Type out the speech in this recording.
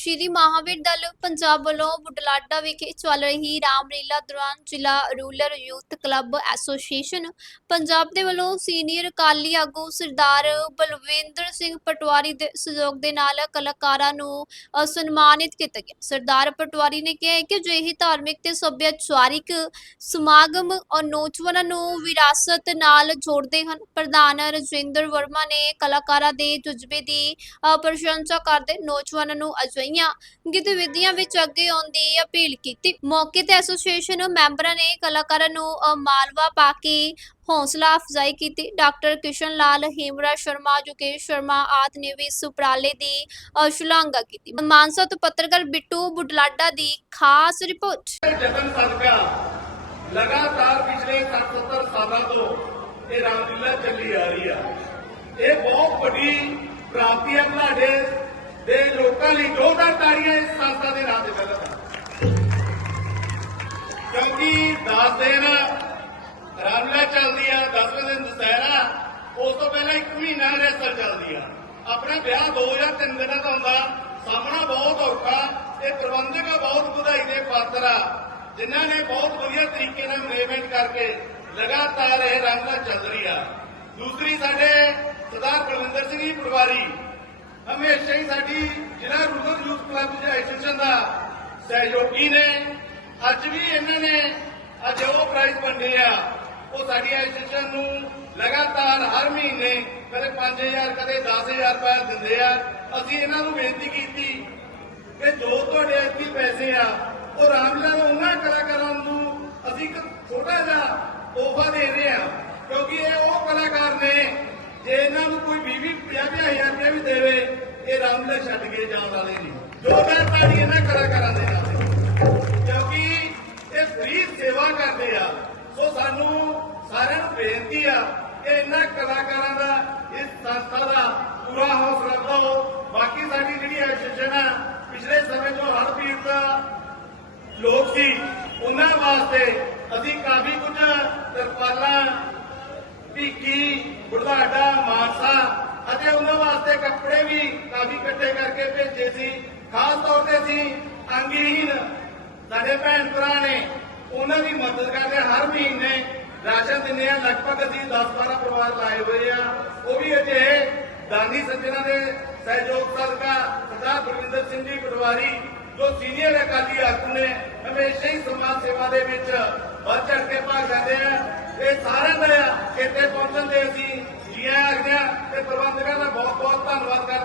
ਸ਼੍ਰੀ ਮਹਾਵੀਰ ਦਲ ਪੰਜਾਬ ਵੱਲੋਂ ਬੁਢਲਾਡਾ ਵਿਖੇ ਚੱਲ ਰਹੀ ਰਾਮਲੀਲਾ ਦੌਰਾਨ ਜ਼ਿਲ੍ਹਾ rural youth club association Punjab ਦੇ ਵੱਲੋਂ ਸੀਨੀਅਰ ਅਕਾਲੀ ਆਗੂ ਸਰਦਾਰ ਬਲਵਿੰਦਰ ਸਿੰਘ ਪਟਵਾਰੀ ਦੇ ਸਹਿਯੋਗ ਦੇ ਨਾਲ ਕਲਾਕਾਰਾਂ ਨੂੰ ਅ, ਸਨਮਾਨਿਤ ਕੀਤਾ ਗਿਆ। ਸਰਦਾਰ ਪਟਵਾਰੀ ਨੇ ਕਿਹਾ ਹੈ ਕਿ ਅਜਿਹੇ ਧਾਰਮਿਕ ਤੇ ਸੱਭਿਆਚਾਰਿਕ ਸਮਾਗਮ ਔਰ ਨੌਜਵਾਨਾਂ ਨੂੰ ਵਿਰਾਸਤ ਨਾਲ ਜੋੜਦੇ ਹਨ। ਪ੍ਰਧਾਨ ਰਜਿੰਦਰ ਵਰਮਾ ਨੇ ਕਲਾਕਾਰਾਂ ਦੇ ਜਜ਼ਬੇ ਦੀ ਅ, ਪ੍ਰਸ਼ੰਸਾ ਕਰਦੇ ਨੌਜਵਾਨਾਂ ਨੂੰ ਅਜਿਹੀ ਅਜਿਹੀਆਂ ਗਤੀਵਿਧੀਆਂ ਵਿੱਚ ਅੱਗੇ ਆਉਣ ਦੀ ਅਪੀਲ ਕੀਤੀ। ਮੌਕੇ ਤੇ ਐਸੋਸੀਏਸ਼ਨ ਮੈਂਬਰਾਂ ਨੇ ਕਲਾਕਾਰਾਂ ਨੂੰ ਅ, ਮਾਲਵਾ ਪਾ ਕੇ ਹੌਸਲਾ ਅਫਜ਼ਾਈ ਕੀਤੀ। ਡਾਕਟਰ ਕਿਸ਼ਨ ਲਾਲ ਹੀਮਰਾ ਸ਼ਰਮਾ ਜੁਕੇਸ਼ ਸ਼ਰਮਾ ਆਦਿ ਨੇ ਵੀ ਇਸ ਉਪਰਾਲੇ ਦੀ ਅ, ਸ਼ਲਾਘਾ ਕੀਤੀ। ਮਾਨਸਾ ਤੋਂ ਪੱਤਰਕਾਰ ਬਿੱਟੂ ਬੁਢਲਾਡਾ ਦੀ ਖਾਸ ਰਿਪੋਰਟ। ਜਤਨ ਸਦਕਾ ਲਗਾਤਾਰ ਪਿਛਲੇ 70 ਸਾਲਾਂ ਤੋਂ ਇਹ ਰਾਮਲੀਲਾ ਚੱਲੀ ਆ ਰਹੀ ਆ। ਇਹ ਬਹੁਤ ਵੱਡੀ ਪ੍ਰਾਪਤੀ ਹੈ ਤੁਹਾਡੇ ਦੇ ਲੋਕਾਂ ਲਈ ਜੋਰਦਾਰ ਤਾੜੀਆਂ ਇਸ ਸੰਸਥਾ ਦੇ ਨਾਂ ਤੇ ਪਹਿਲਾਂ ਕਿਉਂਕਿ 10 ਦਿਨ ਰਾਮਲੀਲਾ ਚੱਲਦੀ ਆ 10ਵੇਂ ਦਿਨ ਦੁਸਹਿਰਾ, ਉਸ ਤੋਂ ਪਹਿਲਾਂ ਇੱਕ ਮਹੀਨਾ ਰੈਸਲ ਚੱਲਦੀ ਆ। ਆਪਣਾ ਵਿਆਹ 2003 ਦਿਨਾਂ ਦਾ ਹੁੰਦਾ, ਸਾਹਮਣਾ ਬਹੁਤ ਔਖਾ ਇਹ ਪ੍ਰਬੰਧਕ ਬਹੁਤ ਵਧਾਈ ਦੇ ਪਾਤਰ ਆ, ਜਿਨ੍ਹਾਂ ਨੇ ਬਹੁਤ ਵਧੀਆ ਤਰੀਕੇ ਨਾਲ ਮੈਨੇਜਮੈਂਟ ਕਰਕੇ ਲਗਾਤਾਰ ਇਹ ਰਾਮਲੀਲਾ ਚੱਲ ਰਹੀ ਆ। ਦੂਸਰੀ ਸਾਡੇ ਸਰਦਾਰ ਬਲਵਿੰਦਰ ਸਿੰਘ ਜੀ ਪਟਵਾਰੀ ਹਮੇਸ਼ਾ ਹੀ ਸਾਡੀ ਜ਼ਿਲ੍ਹਾ ਰੂਰਲ ਯੂਥ ਕਲੱਬ ਦੇ ਐਸੋਸੀਏਸ਼ਨ ਦਾ ਸਹਿਯੋਗੀ ਨੇ। ਅੱਜ ਵੀ ਇਹਨਾਂ ਨੇ, ਅੱਜ ਉਹ ਪ੍ਰਾਈਜ਼ ਵੰਡੇ ਆ। ਉਹ ਸਾਡੀ ਐਸੋਸੀਏਸ਼ਨ ਨੂੰ ਲਗਾਤਾਰ ਹਰ ਮਹੀਨੇ ਕਦੇ 5000 ਕਦੇ 10000 ਰੁਪਏ ਦਿੰਦੇ ਆ। ਅਸੀਂ ਇਹਨਾਂ ਨੂੰ ਬੇਨਤੀ ਕੀਤੀ ਕਿ ਜੋ ਤੁਹਾਡੇ ਇੱਥੇ ਪੈਸੇ ਆ, ਉਹ ਰਾਮਲੀਲਾ ਨੂੰ ਉਹਨਾਂ ਕਲਾਕਾਰਾਂ ਨੂੰ ਅਸੀਂ ਇੱਕ ਛੋਟਾ ਜਿਹਾ ਤੋਹਫਾ ਦੇ ਰਹੇ ਆ ਕਿਉਂਕਿ ਇਹ ਉਹ ਕਲਾਕਾਰ ਨੇ ਜੇ ਇਹਨਾਂ ਨੂੰ ਕੋਈ 20 50 ਹਜ਼ਾਰ ਰੁਪਏ ਵੀ ਦੇਵੇ ਇਹ ਛੱਡ ਕੇ ਜਾਣ ਵਾਲੇ ਨਹੀਂ। ਜੋਰਦਾਰ ਤਾੜੀ ਇਹਨਾਂ ਕਲਾਕਾਰਾਂ ਦੇ ਕਿਉਂਕਿ ਇਹ ਫ੍ਰੀ ਸੇਵਾ ਕਰਦੇ ਆ। ਸੋ ਸਾਨੂੰ ਸਾਰਿਆਂ ਨੂੰ ਬੇਨਤੀ ਆ ਕਿ ਇਹਨਾਂ ਕਲਾਕਾਰਾਂ ਦਾ, ਇਸ ਸੰਸਥਾ ਦਾ ਪੂਰਾ ਹੌਸਲਾ ਦਿਓ ਬਾਕੀ ਸਾਡੀ ਜਿਹੜੀ ਐਸੋਸੀਏਸ਼ਨ ਆ, ਪਿਛਲੇ ਸਮੇਂ ਤੋਂ ਹਰ ਪੀੜਤ ਲੋਕ ਸੀ, ਉਹਨਾਂ ਵਾਸਤੇ ਅਸੀਂ ਕਾਫੀ ਕੁਝ ਤਰਪਾਲਾਂ, ਭੀਖੀ ਬੁਢਾਡਾ ਮਾਨਸਾ ਅਤੇ ਉਹਨਾਂ ਵਾਸਤੇ ਕੱਪੜੇ ਵੀ ਕਾਫੀ ਇਕੱਠੇ ਕਰਕੇ ਭੇਜੇ ਸੀ। ਖਾਸ ਤੌਰ ਤੇ ਅਸੀਂ ਅੰਗਹੀਨ ਸਾਡੇ ਭੈਣ ਭਰਾ ਨੇ, ਉਹਨਾਂ ਦੀ ਮਦਦ ਕਰਦੇ ਹਰ ਮਹੀਨੇ ਰਾਸ਼ਨ ਦਿੰਦੇ ਆ ਲਗਭਗ ਅਸੀਂ 10-12 ਪਰਿਵਾਰ ਲਾਏ ਹੋਏ ਆ। ਉਹ ਵੀ ਅਜੇ ਦਾਨੀ ਸੱਜਣਾ ਦੇ ਸਹਿਯੋਗ ਸਦਕਾ ਸਰਦਾਰ ਬਲਵਿੰਦਰ ਸਿੰਘ ਜੀ ਪਟਵਾਰੀ, ਜੋ ਸੀਨੀਅਰ ਅਕਾਲੀ ਆਗੂ ਨੇ, ਹਮੇਸ਼ਾ ਹੀ ਸਮਾਜ ਸੇਵਾ ਦੇ ਵਿੱਚ ਵੱਧ ਚੜ੍ਹ ਕੇ ਭਾਗ ਲੈਂਦੇ ਆ। ਇਹ ਸਾਰਿਆਂ ਦਾ ਇੱਥੇ ਪਹੁੰਚਣ ਦੇ ਅਸੀਂ ਜੀ ਆਇਆਂ ਆਖਦੇ ਆ ਤੇ ਪ੍ਰਬੰਧਕਾਂ ਦਾ ਬਹੁਤ ਬਹੁਤ ਧੰਨਵਾਦ ਕਰਦੇ